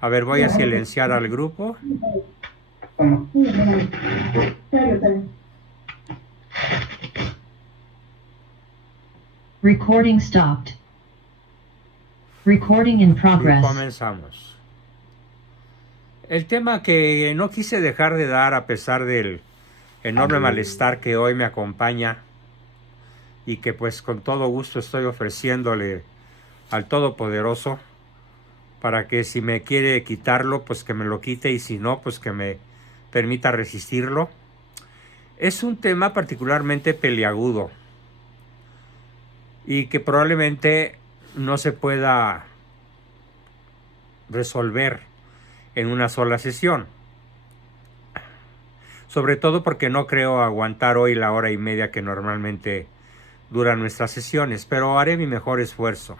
A ver, voy a silenciar al grupo. Recording stopped. Recording in Y progress. comenzamos. El tema que no quise dejar de dar a pesar del enorme malestar que hoy me acompaña y que pues con todo gusto estoy ofreciéndole al Todopoderoso para que si me quiere quitarlo, pues que me lo quite y si no, pues que me permita resistirlo. Es un tema particularmente peliagudo y que probablemente no se pueda resolver en una sola sesión. Sobre todo porque no creo aguantar hoy la hora y media que normalmente duran nuestras sesiones, pero haré mi mejor esfuerzo.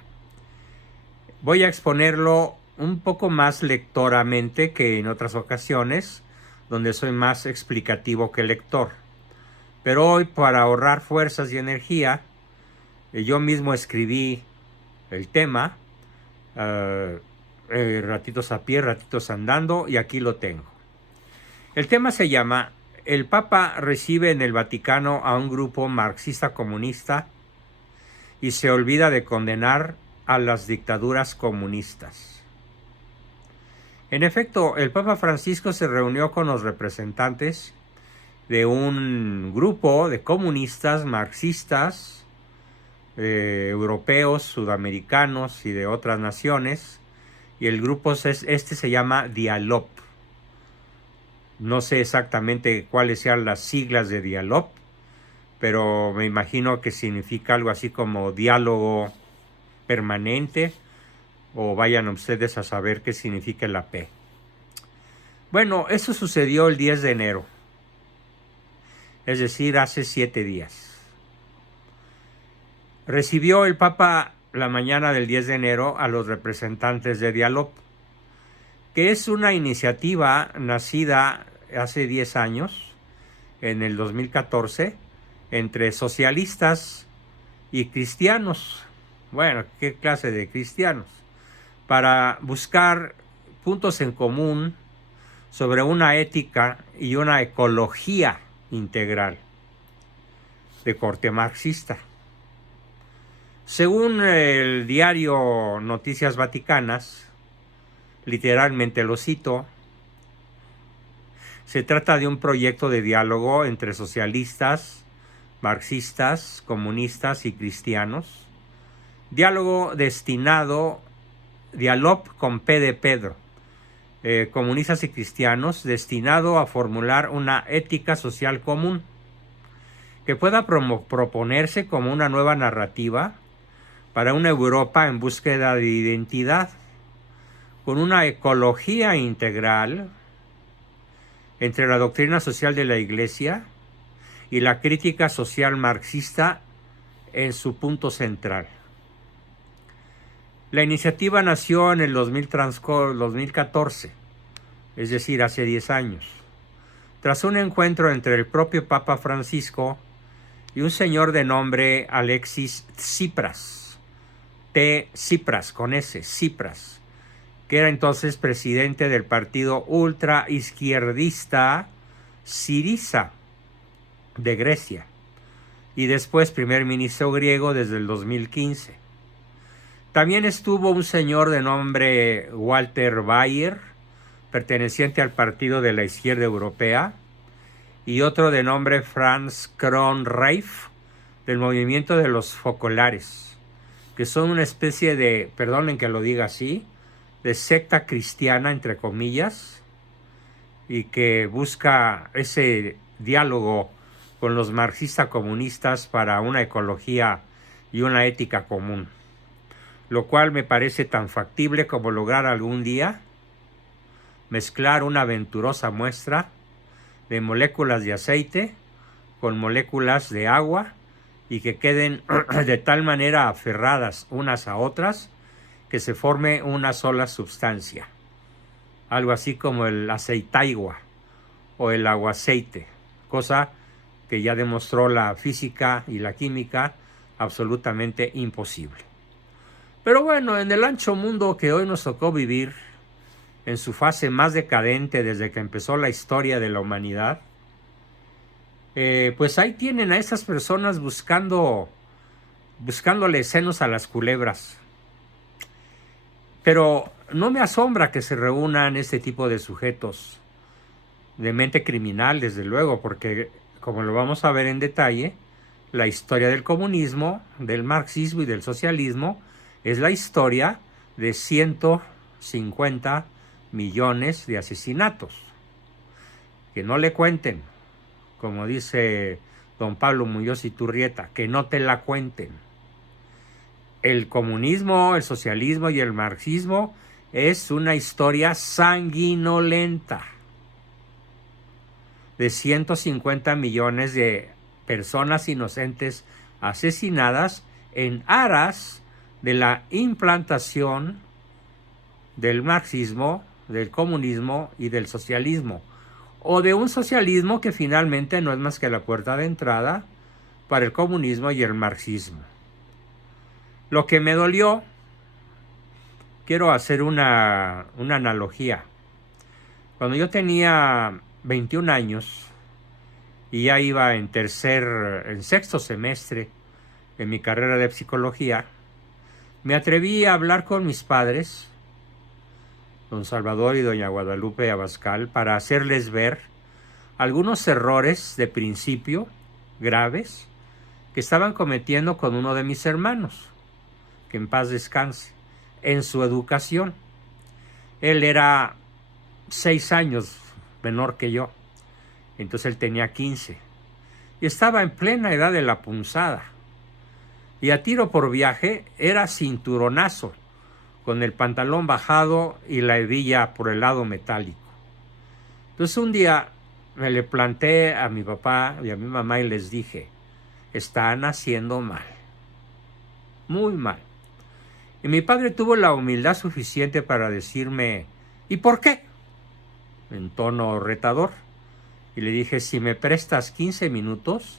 Voy a exponerlo un poco más lectoramente que en otras ocasiones, donde soy más explicativo que lector. Pero hoy, para ahorrar fuerzas y energía, yo mismo escribí el tema, ratitos a pie, ratitos andando, y aquí lo tengo. El tema se llama El Papa recibe en el Vaticano a un grupo marxista-comunista y se olvida de condenar a las dictaduras comunistas. En efecto, el Papa Francisco se reunió con los representantes de un grupo de comunistas marxistas europeos, sudamericanos y de otras naciones, y el grupo se llama Dialog. No sé exactamente cuáles sean las siglas de Dialog, pero me imagino que significa algo así como diálogo permanente, o vayan ustedes a saber qué significa la P. Bueno, eso sucedió el 10 de enero, es decir, hace 7 días. Recibió el Papa la mañana del 10 de enero a los representantes de Dialog, que es una iniciativa nacida hace 10 años, en el 2014, entre socialistas y cristianos. Bueno, ¿qué clase de cristianos? Para buscar puntos en común sobre una ética y una ecología integral de corte marxista. Según el diario Noticias Vaticanas, literalmente lo cito, se trata de un proyecto de diálogo entre socialistas, marxistas, comunistas y cristianos. Diálogo destinado, dialog con P de Pedro, comunistas y cristianos, destinado a formular una ética social común que pueda proponerse como una nueva narrativa para una Europa en búsqueda de identidad, con una ecología integral entre la doctrina social de la Iglesia y la crítica social marxista en su punto central. La iniciativa nació en el 2014, es decir, hace 10 años, tras un encuentro entre el propio Papa Francisco y un señor de nombre Alexis Tsipras, Tsipras con S, Tsipras, que era entonces presidente del partido ultraizquierdista Syriza de Grecia y después primer ministro griego desde el 2015. También estuvo un señor de nombre Walter Bayer, perteneciente al Partido de la Izquierda Europea, y otro de nombre Franz Kronreif, del movimiento de los focolares, que son una especie de, perdonen que lo diga así, de secta cristiana, entre comillas, y que busca ese diálogo con los marxistas comunistas para una ecología y una ética común, lo cual me parece tan factible como lograr algún día mezclar una aventurosa muestra de moléculas de aceite con moléculas de agua y que queden de tal manera aferradas unas a otras que se forme una sola sustancia, algo así como el aceitaigua o el aguaceite, cosa que ya demostró la física y la química absolutamente imposible. Pero bueno, en el ancho mundo que hoy nos tocó vivir, en su fase más decadente desde que empezó la historia de la humanidad, pues ahí tienen a estas personas buscándole senos a las culebras. Pero no me asombra que se reúnan este tipo de sujetos de mente criminal, desde luego, porque como lo vamos a ver en detalle, la historia del comunismo, del marxismo y del socialismo es la historia de 150 millones de asesinatos. Que no le cuenten, como dice don Pablo Muñoz Iturrieta, que no te la cuenten. El comunismo, el socialismo y el marxismo es una historia sanguinolenta de 150 millones de personas inocentes asesinadas en aras de la implantación del marxismo, del comunismo y del socialismo, o de un socialismo que finalmente no es más que la puerta de entrada para el comunismo y el marxismo. Lo que me dolió, quiero hacer una analogía. Cuando yo tenía 21 años y ya iba en sexto semestre en mi carrera de psicología, me atreví a hablar con mis padres, don Salvador y doña Guadalupe Abascal, para hacerles ver algunos errores de principio graves que estaban cometiendo con uno de mis hermanos, que en paz descanse, en su educación. Él era 6 años menor que yo, entonces él tenía 15 y estaba en plena edad de la punzada, y a tiro por viaje era cinturonazo, con el pantalón bajado y la hebilla por el lado metálico. Entonces un día me le planté a mi papá y a mi mamá y les dije: están haciendo mal, muy mal. Y mi padre tuvo la humildad suficiente para decirme: ¿y por qué?, en tono retador. Y le dije: si me prestas 15 minutos,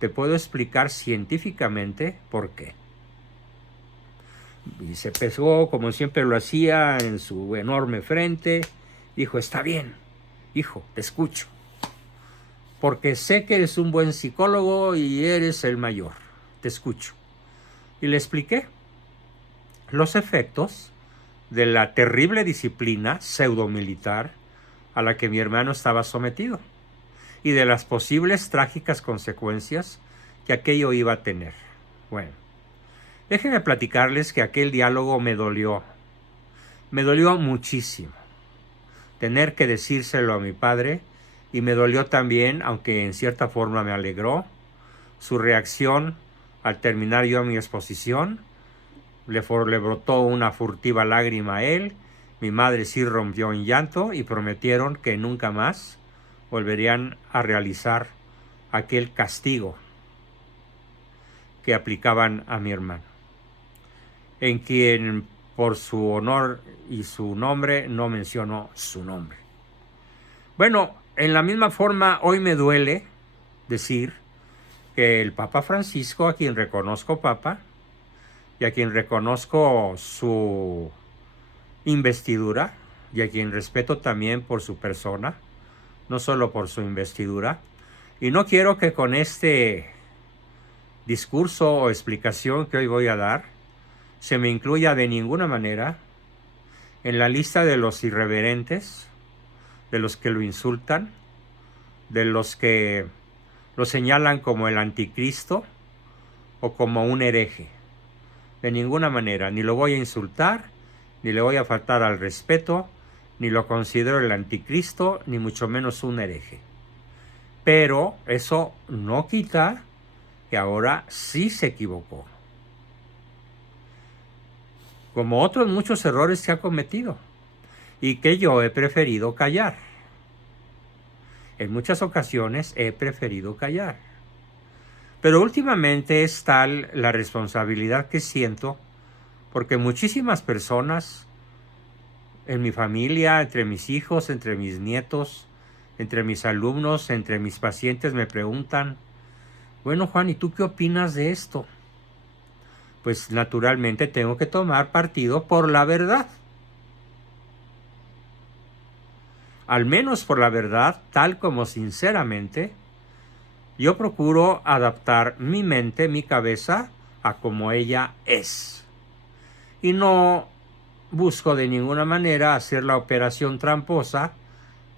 te puedo explicar científicamente por qué. Y se pesó, como siempre lo hacía, en su enorme frente. Dijo: está bien, hijo, te escucho, porque sé que eres un buen psicólogo y eres el mayor. Te escucho. Y le expliqué los efectos de la terrible disciplina pseudomilitar a la que mi hermano estaba sometido y de las posibles trágicas consecuencias que aquello iba a tener. Bueno, déjenme platicarles que aquel diálogo me dolió muchísimo, tener que decírselo a mi padre, y me dolió también, aunque en cierta forma me alegró, su reacción al terminar yo mi exposición. Le brotó una furtiva lágrima a él, mi madre sí rompió en llanto y prometieron que nunca más volverían a realizar aquel castigo que aplicaban a mi hermano, en quien por su honor y su nombre no mencionó su nombre. Bueno, en la misma forma hoy me duele decir que el Papa Francisco, a quien reconozco Papa y a quien reconozco su investidura y a quien respeto también por su persona, no solo por su investidura, y no quiero que con este discurso o explicación que hoy voy a dar se me incluya de ninguna manera en la lista de los irreverentes, de los que lo insultan, de los que lo señalan como el anticristo o como un hereje. De ninguna manera, ni lo voy a insultar, ni le voy a faltar al respeto, ni lo considero el anticristo, ni mucho menos un hereje. Pero eso no quita que ahora sí se equivocó, como otros muchos errores que ha cometido y que yo he preferido callar. En muchas ocasiones he preferido callar. Pero últimamente es tal la responsabilidad que siento, porque muchísimas personas en mi familia, entre mis hijos, entre mis nietos, entre mis alumnos, entre mis pacientes me preguntan: bueno, Juan, ¿y tú qué opinas de esto? pues naturalmente tengo que tomar partido por la verdad. Al menos por la verdad, tal como sinceramente yo procuro adaptar mi mente, mi cabeza, a como ella es. Y no busco de ninguna manera hacer la operación tramposa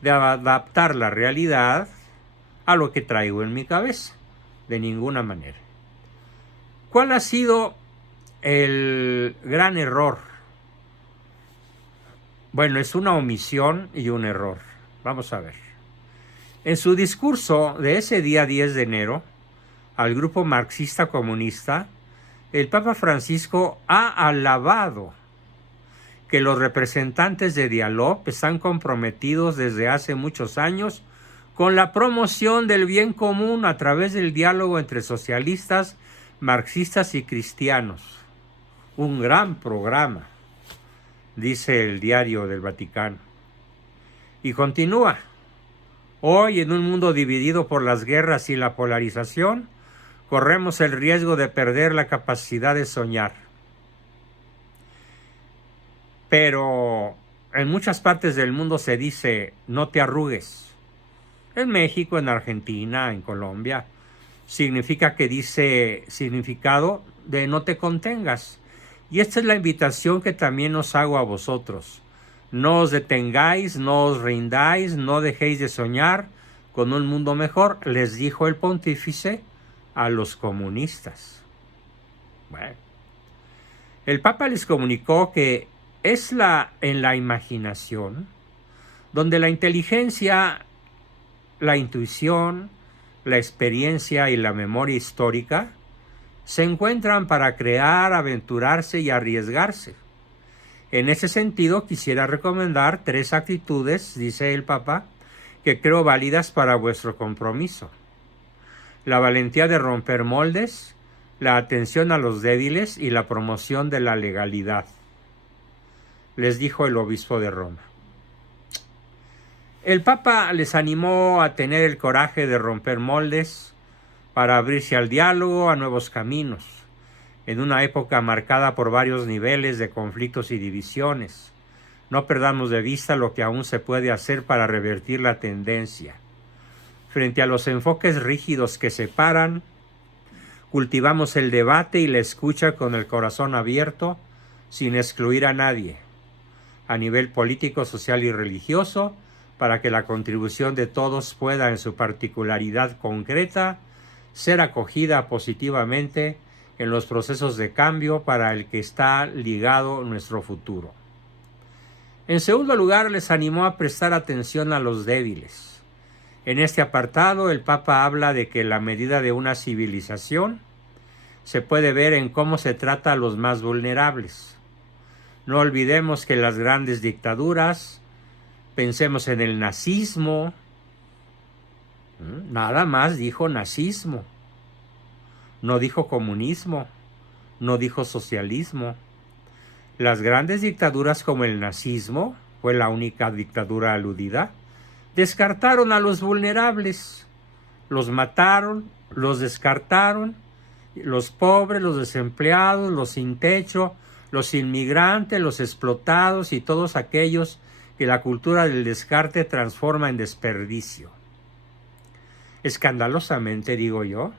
de adaptar la realidad a lo que traigo en mi cabeza. De ninguna manera. ¿Cuál ha sido el gran error? Bueno, es una omisión y un error. Vamos a ver. En su discurso de ese día 10 de enero, al grupo marxista comunista, el Papa Francisco ha alabado que los representantes de Dialog están comprometidos desde hace muchos años con la promoción del bien común a través del diálogo entre socialistas, marxistas y cristianos. Un gran programa, dice el Diario del Vaticano. Y continúa. Hoy, en un mundo dividido por las guerras y la polarización, corremos el riesgo de perder la capacidad de soñar. Pero en muchas partes del mundo se dice, no te arrugues. En México, en Argentina, en Colombia, significado de no te contengas. Y esta es la invitación que también os hago a vosotros. No os detengáis, no os rindáis, no dejéis de soñar con un mundo mejor, les dijo el pontífice a los comunistas. Bueno, el Papa les comunicó que es en la imaginación donde la inteligencia, la intuición, la experiencia y la memoria histórica se encuentran para crear, aventurarse y arriesgarse. En ese sentido, quisiera recomendar 3 actitudes, dice el Papa, que creo válidas para vuestro compromiso. La valentía de romper moldes, la atención a los débiles y la promoción de la legalidad, les dijo el obispo de Roma. El Papa les animó a tener el coraje de romper moldes para abrirse al diálogo, a nuevos caminos, en una época marcada por varios niveles de conflictos y divisiones. No perdamos de vista lo que aún se puede hacer para revertir la tendencia. Frente a los enfoques rígidos que separan, cultivamos el debate y la escucha con el corazón abierto, sin excluir a nadie, a nivel político, social y religioso, para que la contribución de todos pueda, en su particularidad concreta, ser acogida positivamente en los procesos de cambio para el que está ligado nuestro futuro. En segundo lugar, les animó a prestar atención a los débiles. En este apartado, el Papa habla de que la medida de una civilización se puede ver en cómo se trata a los más vulnerables. No olvidemos que las grandes dictaduras, pensemos en el nazismo, nada más dijo nazismo, no dijo comunismo, no dijo socialismo. Las grandes dictaduras como el nazismo, fue la única dictadura aludida, descartaron a los vulnerables, los mataron, los descartaron, los pobres, los desempleados, los sin techo, los inmigrantes, los explotados y todos aquellos que la cultura del descarte transforma en desperdicio. Escandalosamente, digo yo,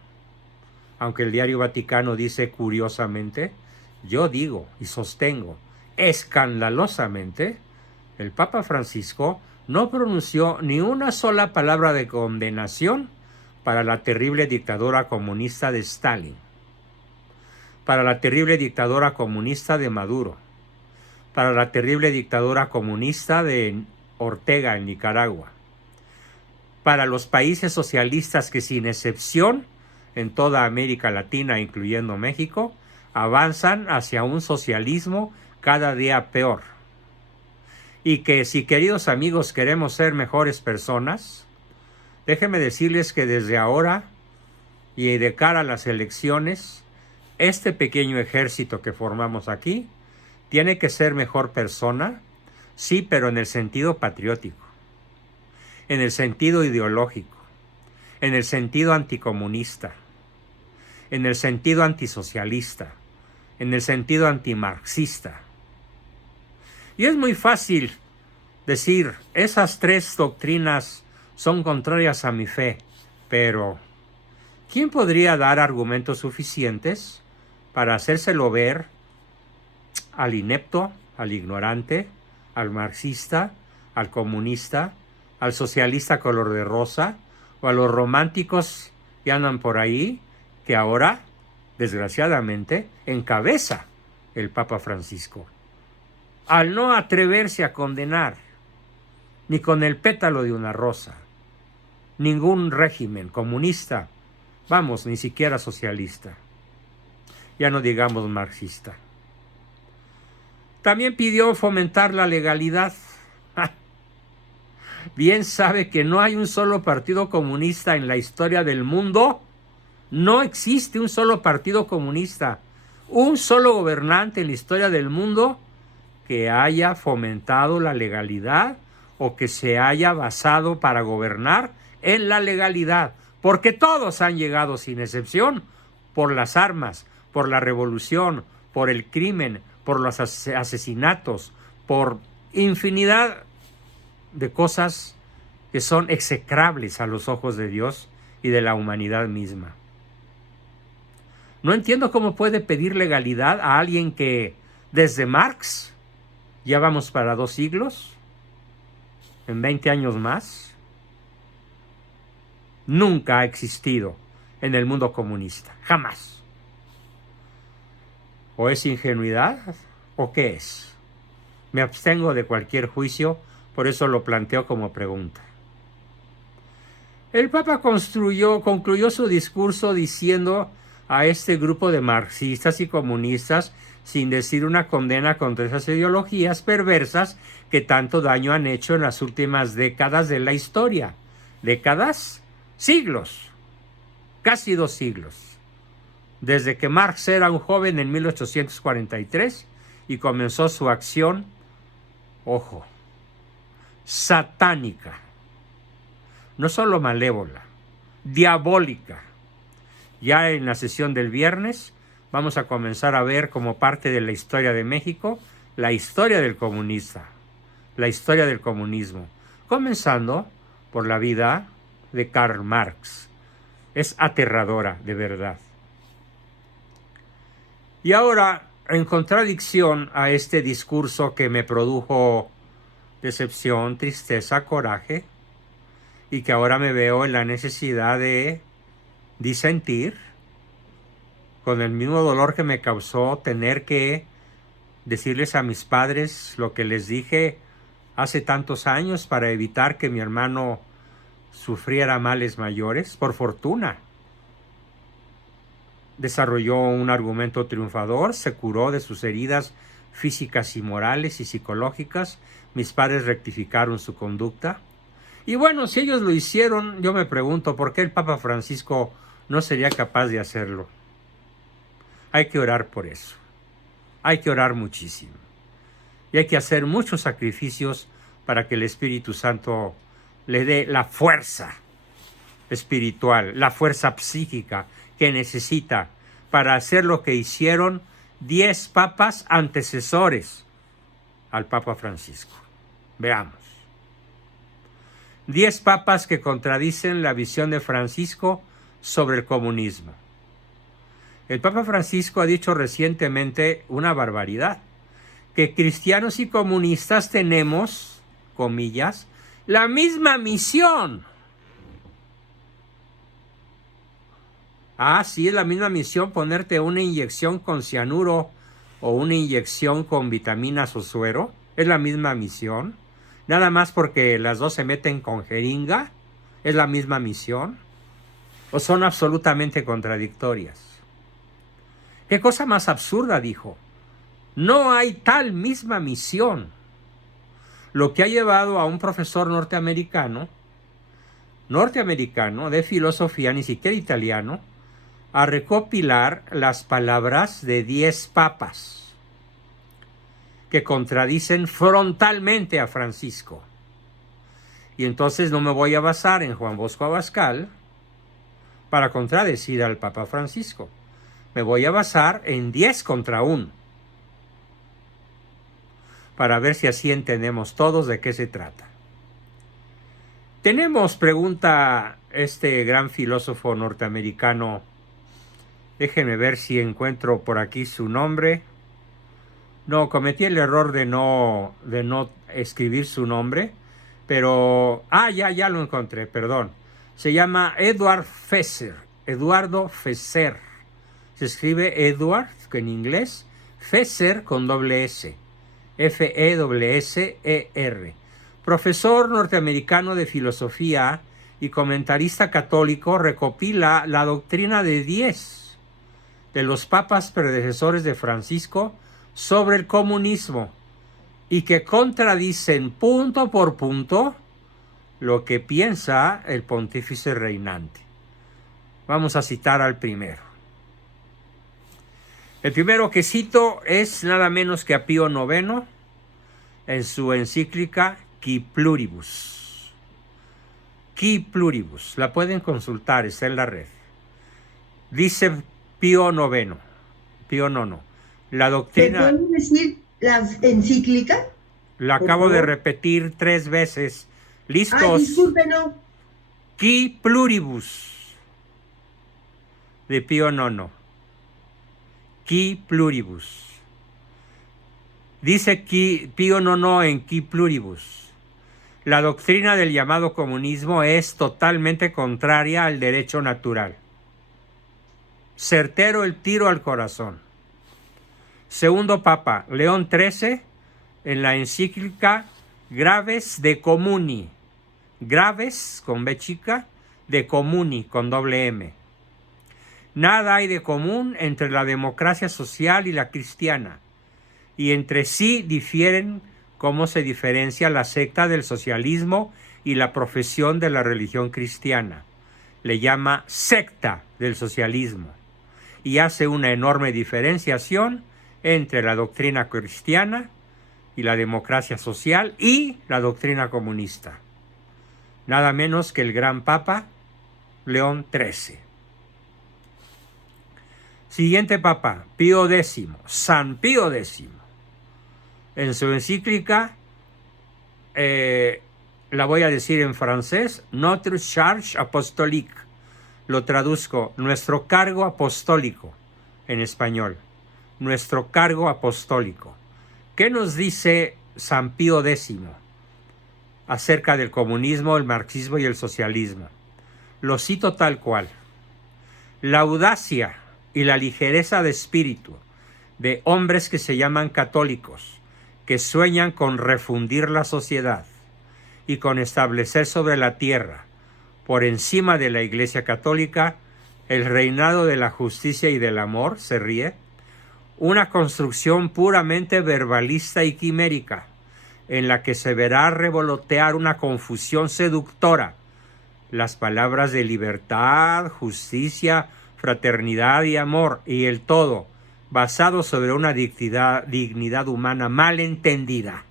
aunque el Diario Vaticano dice curiosamente, yo digo y sostengo, escandalosamente, el Papa Francisco no pronunció ni una sola palabra de condenación para la terrible dictadura comunista de Stalin, para la terrible dictadura comunista de Maduro, para la terrible dictadura comunista de Ortega en Nicaragua, para los países socialistas que sin excepción en toda América Latina, incluyendo México, avanzan hacia un socialismo cada día peor. Y que si, queridos amigos, queremos ser mejores personas, déjenme decirles que desde ahora y de cara a las elecciones, este pequeño ejército que formamos aquí tiene que ser mejor persona, sí, pero en el sentido patriótico, en el sentido ideológico, en el sentido anticomunista, en el sentido antisocialista, en el sentido antimarxista. Y es muy fácil decir, esas tres doctrinas son contrarias a mi fe, pero ¿quién podría dar argumentos suficientes para hacérselo ver al inepto, al ignorante, al marxista, al comunista, al socialista color de rosa o a los románticos que andan por ahí, que ahora, desgraciadamente, encabeza el Papa Francisco? Al no atreverse a condenar, ni con el pétalo de una rosa, ningún régimen comunista, vamos, ni siquiera socialista, ya no digamos marxista. También pidió fomentar la legalidad. Bien sabe que no hay un solo partido comunista en la historia del mundo. No existe un solo partido comunista, un solo gobernante en la historia del mundo que haya fomentado la legalidad o que se haya basado para gobernar en la legalidad, porque todos han llegado sin excepción por las armas, por la revolución, por el crimen, por los asesinatos, por infinidad de cosas que son execrables a los ojos de Dios y de la humanidad misma. No entiendo cómo puede pedir legalidad a alguien que desde Marx, ya vamos para 2 siglos, en 20 años más, nunca ha existido en el mundo comunista, jamás. ¿O es ingenuidad o qué es? Me abstengo de cualquier juicio, por eso lo planteo como pregunta. El Papa concluyó su discurso diciendo a este grupo de marxistas y comunistas, sin decir una condena contra esas ideologías perversas que tanto daño han hecho en las últimas décadas de la historia. Décadas, siglos, casi 2 siglos. Desde que Marx era un joven en 1843 y comenzó su acción, ojo, satánica, no solo malévola, diabólica. Ya en la sesión del viernes vamos a comenzar a ver como parte de la historia de México, la historia del comunista, la historia del comunismo, comenzando por la vida de Karl Marx. Es aterradora, de verdad. Y ahora, en contradicción a este discurso que me produjo decepción, tristeza, coraje, y que ahora me veo en la necesidad de disentir, con el mismo dolor que me causó tener que decirles a mis padres lo que les dije hace tantos años para evitar que mi hermano sufriera males mayores. Por fortuna, desarrolló un argumento triunfador, se curó de sus heridas físicas y morales y psicológicas. Mis padres rectificaron su conducta. Y bueno, si ellos lo hicieron, yo me pregunto, ¿por qué el Papa Francisco no sería capaz de hacerlo? Hay que orar por eso. Hay que orar muchísimo. Y hay que hacer muchos sacrificios para que el Espíritu Santo le dé la fuerza espiritual, la fuerza psíquica que necesita para hacer lo que hicieron 10 papas antecesores al Papa Francisco. Veamos. 10 papas que contradicen la visión de Francisco sobre el comunismo. El Papa Francisco ha dicho recientemente una barbaridad, que cristianos y comunistas tenemos, comillas, la misma misión. Ah, sí, es la misma misión ponerte una inyección con cianuro o una inyección con vitaminas o suero. Es la misma misión. Nada más porque las dos se meten con jeringa, es la misma misión. ¿O son absolutamente contradictorias? ¿Qué cosa más absurda dijo? No hay tal misma misión. Lo que ha llevado a un profesor norteamericano de filosofía, ni siquiera italiano, a recopilar las palabras de 10 papas que contradicen frontalmente a Francisco. Y entonces no me voy a basar en Juan Bosco Abascal para contradecir al Papa Francisco. me voy a basar en 10 contra 1, para ver si así entendemos todos de qué se trata. Tenemos, pregunta este gran filósofo norteamericano, déjenme ver si encuentro por aquí su nombre. No, cometí el error de no escribir su nombre, pero... ya lo encontré, perdón. Se llama Edward Fesser, Eduardo Fesser. Se escribe Edward, en inglés, Fesser con doble S, Fesser. Profesor norteamericano de filosofía y comentarista católico, recopila la doctrina de 10 de los papas predecesores de Francisco sobre el comunismo y que contradicen punto por punto lo que piensa el pontífice reinante. Vamos a citar al primero. El primero que cito es nada menos que a Pío IX en su encíclica Qui Pluribus. Qui Pluribus, la pueden consultar, está en la red. Dice Pío IX, la doctrina... ¿Me pueden decir la encíclica? La acabo de repetir 3 veces. ¿Listos? Ay, discúlpenos. Qui Pluribus, de Pío IX. Qui Pluribus. Dice Pío IX en Qui Pluribus. La doctrina del llamado comunismo es totalmente contraria al derecho natural. Certero el tiro al corazón. Segundo Papa, León XIII, en la encíclica Graves de Comuni. Graves, con B chica, de Comuni, con doble M. Nada hay de común entre la democracia social y la cristiana, y entre sí difieren cómo se diferencia la secta del socialismo y la profesión de la religión cristiana. Le llama secta del socialismo y hace una enorme diferenciación entre la doctrina cristiana y la democracia social y la doctrina comunista. Nada menos que el gran Papa León XIII. Siguiente Papa, Pío X, San Pío X. En su encíclica, la voy a decir en francés, Notre Charge Apostolique. Lo traduzco, nuestro cargo apostólico, en español. Nuestro cargo apostólico. ¿Qué nos dice San Pío X acerca del comunismo, el marxismo y el socialismo? Lo cito tal cual. La audacia y la ligereza de espíritu de hombres que se llaman católicos, que sueñan con refundir la sociedad y con establecer sobre la tierra, por encima de la Iglesia Católica, el reinado de la justicia y del amor, se ríe, una construcción puramente verbalista y quimérica, en la que se verá revolotear una confusión seductora, las palabras de libertad, justicia, fraternidad y amor, y el todo, basado sobre una dignidad humana mal entendida.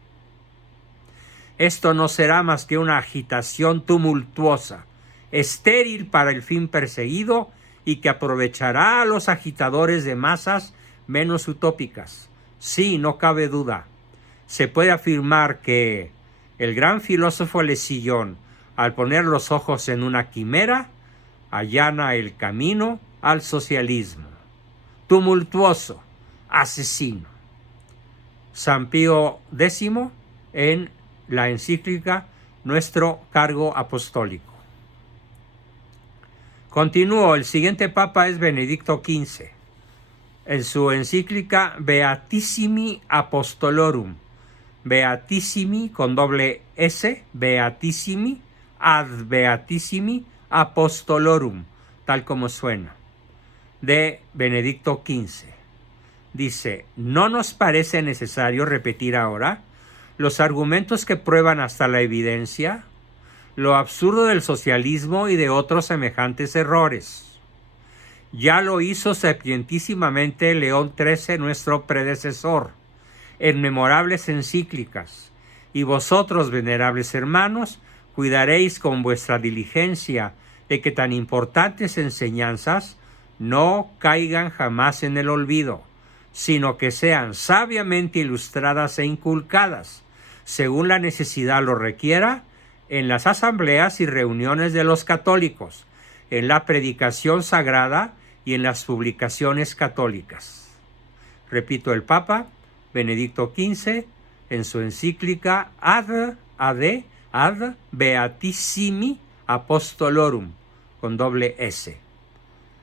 Esto no será más que una agitación tumultuosa, estéril para el fin perseguido y que aprovechará a los agitadores de masas menos utópicas. Sí, no cabe duda. Se puede afirmar que el gran filósofo Le Sillon, al poner los ojos en una quimera, allana el camino al socialismo. Tumultuoso, asesino. San Pío X en la encíclica Nuestro cargo apostólico. Continúo, el siguiente papa es Benedicto XV. En su encíclica Beatissimi Apostolorum, Beatissimi con doble S, Beatissimi, ad Beatissimi Apostolorum, tal como suena, de Benedicto XV. Dice, ¿no nos parece necesario repetir ahora los argumentos que prueban hasta la evidencia lo absurdo del socialismo y de otros semejantes errores? Ya lo hizo sapientísimamente León XIII, nuestro predecesor, en memorables encíclicas, y vosotros, venerables hermanos, cuidaréis con vuestra diligencia de que tan importantes enseñanzas no caigan jamás en el olvido, sino que sean sabiamente ilustradas e inculcadas, según la necesidad lo requiera, en las asambleas y reuniones de los católicos, en la predicación sagrada y en las publicaciones católicas. Repito, el Papa Benedicto XV, en su encíclica Ad Beatissimi Apostolorum, con doble S.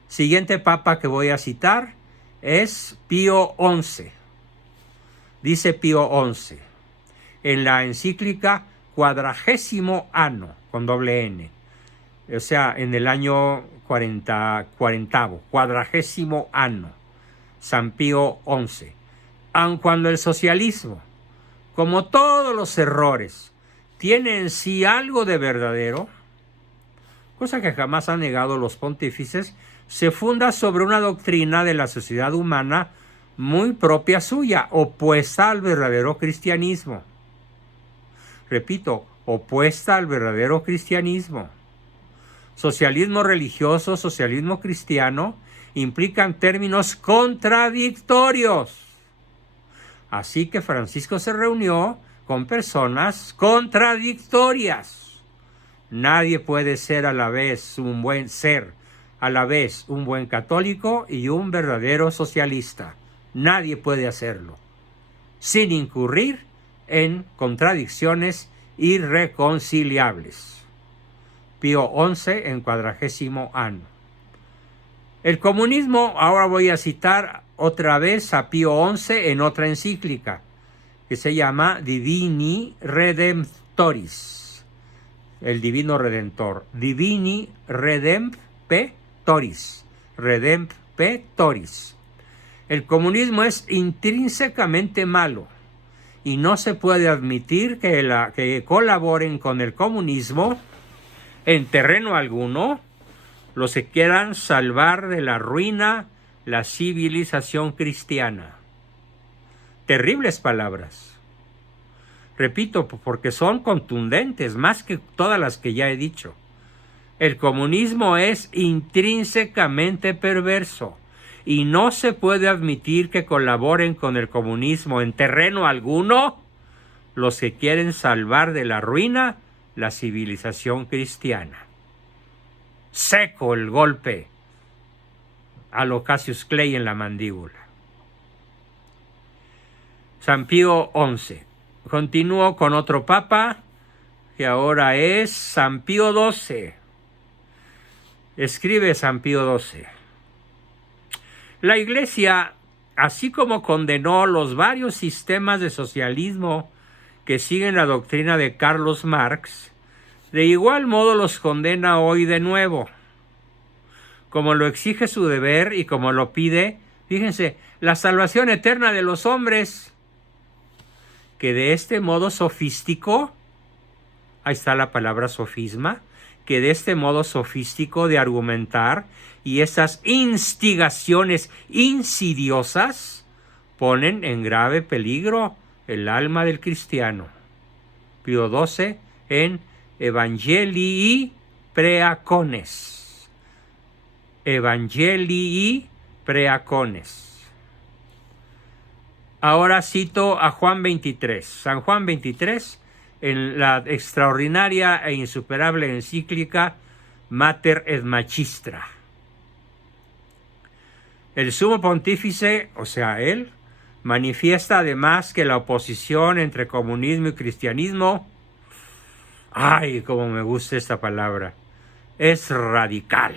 Siguiente Papa que voy a citar es Pío XI. Dice Pío XI, en la encíclica Quadragésimo Anno, con doble N, o sea, en el año 40º, Anno, San Pío XI. Aun cuando el socialismo, como todos los errores, tiene en sí algo de verdadero, cosa que jamás han negado los pontífices, se funda sobre una doctrina de la sociedad humana muy propia suya, opuesta al verdadero cristianismo. Repito, opuesta al verdadero cristianismo. Socialismo religioso, socialismo cristiano, implican términos contradictorios. Así que Francisco se reunió con personas contradictorias. Nadie puede ser a la vez un buen católico y un verdadero socialista. Nadie puede hacerlo sin incurrir en contradicciones irreconciliables. Pío XI en 40º Anno. El comunismo, ahora voy a citar otra vez a Pío XI en otra encíclica que se llama Divini Redemptoris, el Divino Redentor, Divini Redemptoris. El comunismo es intrínsecamente malo y no se puede admitir que colaboren con el comunismo en terreno alguno los que quieran salvar de la ruina la civilización cristiana. Terribles palabras. Repito, porque son contundentes, más que todas las que ya he dicho. El comunismo es intrínsecamente perverso y no se puede admitir que colaboren con el comunismo en terreno alguno los que quieren salvar de la ruina la civilización cristiana. Seco el golpe a lo Cassius Clay en la mandíbula. San Pío XI. Continúo con otro papa, que ahora es San Pío XII. Escribe San Pío XII. La Iglesia, así como condenó los varios sistemas de socialismo que siguen la doctrina de Carlos Marx, de igual modo los condena hoy de nuevo, como lo exige su deber y como lo pide, fíjense, la salvación eterna de los hombres, que de este modo sofístico, ahí está la palabra sofisma, que de este modo sofístico de argumentar y esas instigaciones insidiosas ponen en grave peligro el alma del cristiano. Pío XII en Evangelii Preacones. Evangelii Preacones. Ahora cito a Juan 23. San Juan 23 en la extraordinaria e insuperable encíclica Mater et Magistra. El sumo pontífice, o sea, él, manifiesta además que la oposición entre comunismo y cristianismo, ay, cómo me gusta esta palabra, es radical.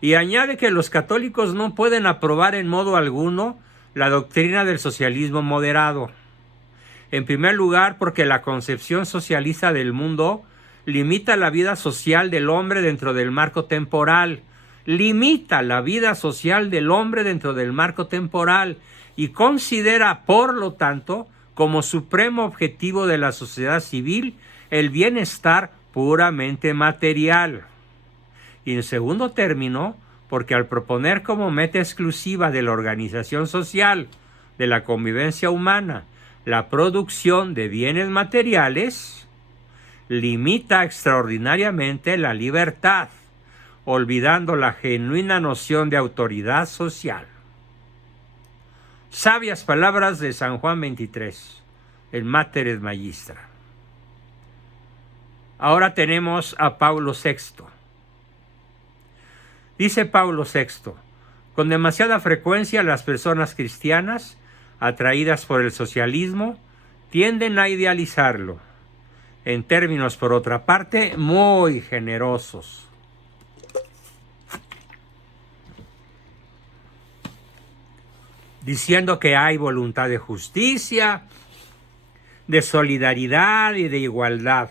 Y añade que los católicos no pueden aprobar en modo alguno la doctrina del socialismo moderado. En primer lugar, porque la concepción socialista del mundo limita la vida social del hombre dentro del marco temporal. Limita la vida social del hombre dentro del marco temporal y considera, por lo tanto, como supremo objetivo de la sociedad civil el bienestar puramente material. Y en segundo término, porque al proponer como meta exclusiva de la organización social, de la convivencia humana, la producción de bienes materiales, limita extraordinariamente la libertad, olvidando la genuina noción de autoridad social. Sabias palabras de San Juan 23, el Mater et Magistra. Ahora tenemos a Paulo VI. Dice Paulo VI, con demasiada frecuencia las personas cristianas, atraídas por el socialismo, tienden a idealizarlo, en términos, por otra parte, muy generosos. Diciendo que hay voluntad de justicia, de solidaridad y de igualdad.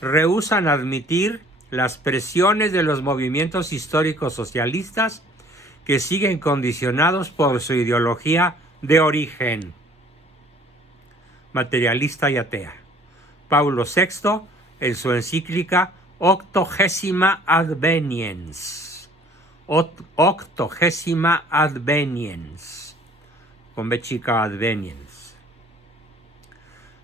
Rehúsan admitir las presiones de los movimientos históricos socialistas que siguen condicionados por su ideología de origen materialista y atea. Paulo VI, en su encíclica Octogésima Adveniens. Octogésima Adveniens. Con B chica, Adveniens.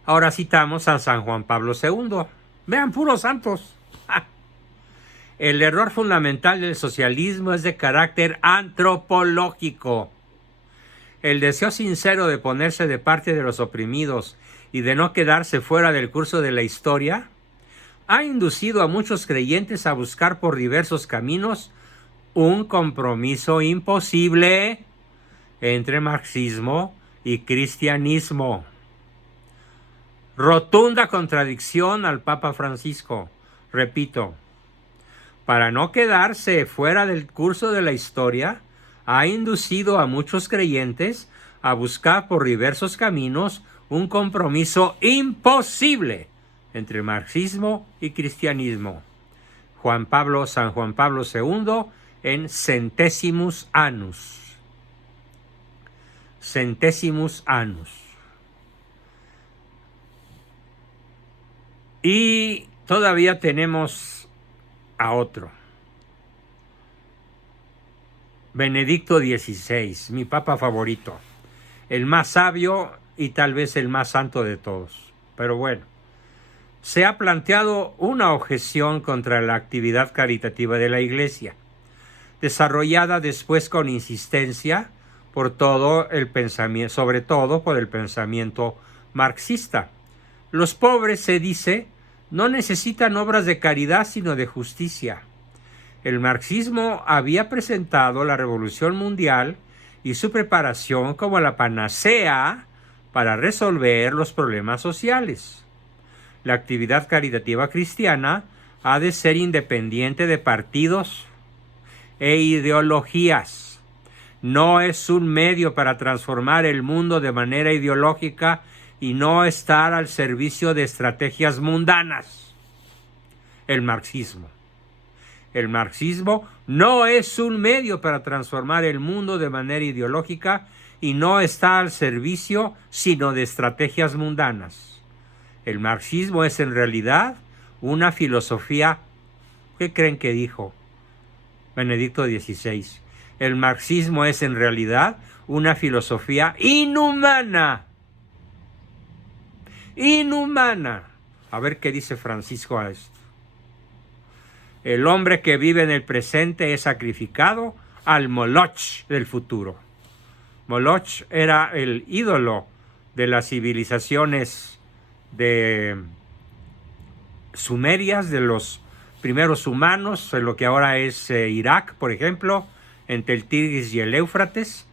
Ahora citamos a San Juan Pablo II. Vean, puros santos. El error fundamental del socialismo es de carácter antropológico. El deseo sincero de ponerse de parte de los oprimidos y de no quedarse fuera del curso de la historia ha inducido a muchos creyentes a buscar por diversos caminos un compromiso imposible entre marxismo y cristianismo. Rotunda contradicción al Papa Francisco. Repito, para no quedarse fuera del curso de la historia, ha inducido a muchos creyentes a buscar por diversos caminos un compromiso imposible entre marxismo y cristianismo. San Juan Pablo II en Centesimus Annus. Centesimus Annus. Y todavía tenemos a otro. Benedicto XVI, mi papa favorito, el más sabio y tal vez el más santo de todos. Pero bueno, se ha planteado una objeción contra la actividad caritativa de la Iglesia, desarrollada después con insistencia por todo el pensamiento, sobre todo por el pensamiento marxista. Los pobres, se dice, no necesitan obras de caridad sino de justicia. El marxismo había presentado la Revolución Mundial y su preparación como la panacea para resolver los problemas sociales. La actividad caritativa cristiana ha de ser independiente de partidos e ideologías. No es un medio para transformar el mundo de manera ideológica y no estar al servicio de estrategias mundanas. El marxismo no es un medio para transformar el mundo de manera ideológica y no está al servicio sino de estrategias mundanas. El marxismo es en realidad una filosofía. ¿Qué creen que dijo Benedicto XVI? El marxismo es en realidad una filosofía inhumana. Inhumana. A ver qué dice Francisco a esto. El hombre que vive en el presente es sacrificado al Moloch del futuro. Moloch era el ídolo de las civilizaciones de sumerias, de los primeros humanos, en lo que ahora es Irak, por ejemplo, entre el Tigris y el Éufrates.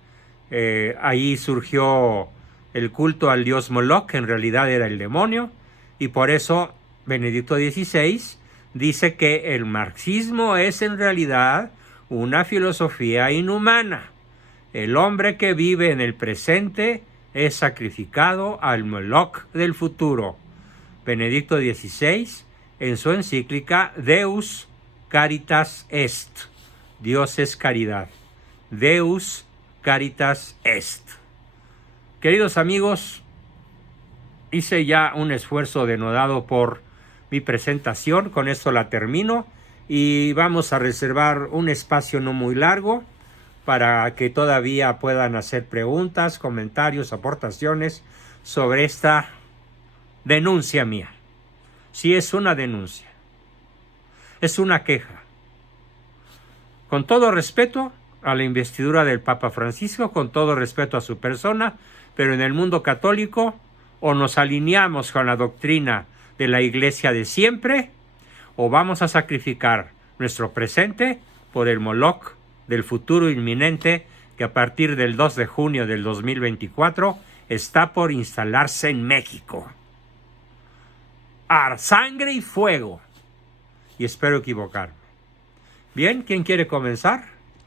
Ahí surgió el culto al dios Moloch, que en realidad era el demonio, y por eso Benedicto XVI dice que el marxismo es en realidad una filosofía inhumana. El hombre que vive en el presente es sacrificado al Moloch del futuro. Benedicto XVI, en su encíclica Deus Caritas Est. Dios es caridad. Deus Caritas Est. Queridos amigos, hice ya un esfuerzo denodado por mi presentación, con esto la termino y vamos a reservar un espacio no muy largo para que todavía puedan hacer preguntas, comentarios, aportaciones sobre esta denuncia mía. Sí, es una denuncia, es una queja. Con todo respeto a la investidura del Papa Francisco, con todo respeto a su persona, pero en el mundo católico o nos alineamos con la doctrina de la Iglesia de siempre, o vamos a sacrificar nuestro presente por el Moloch del futuro inminente que a partir del 2 de junio del 2024 está por instalarse en México. ¡A sangre y fuego! Y espero equivocarme. Bien, ¿quién quiere comenzar?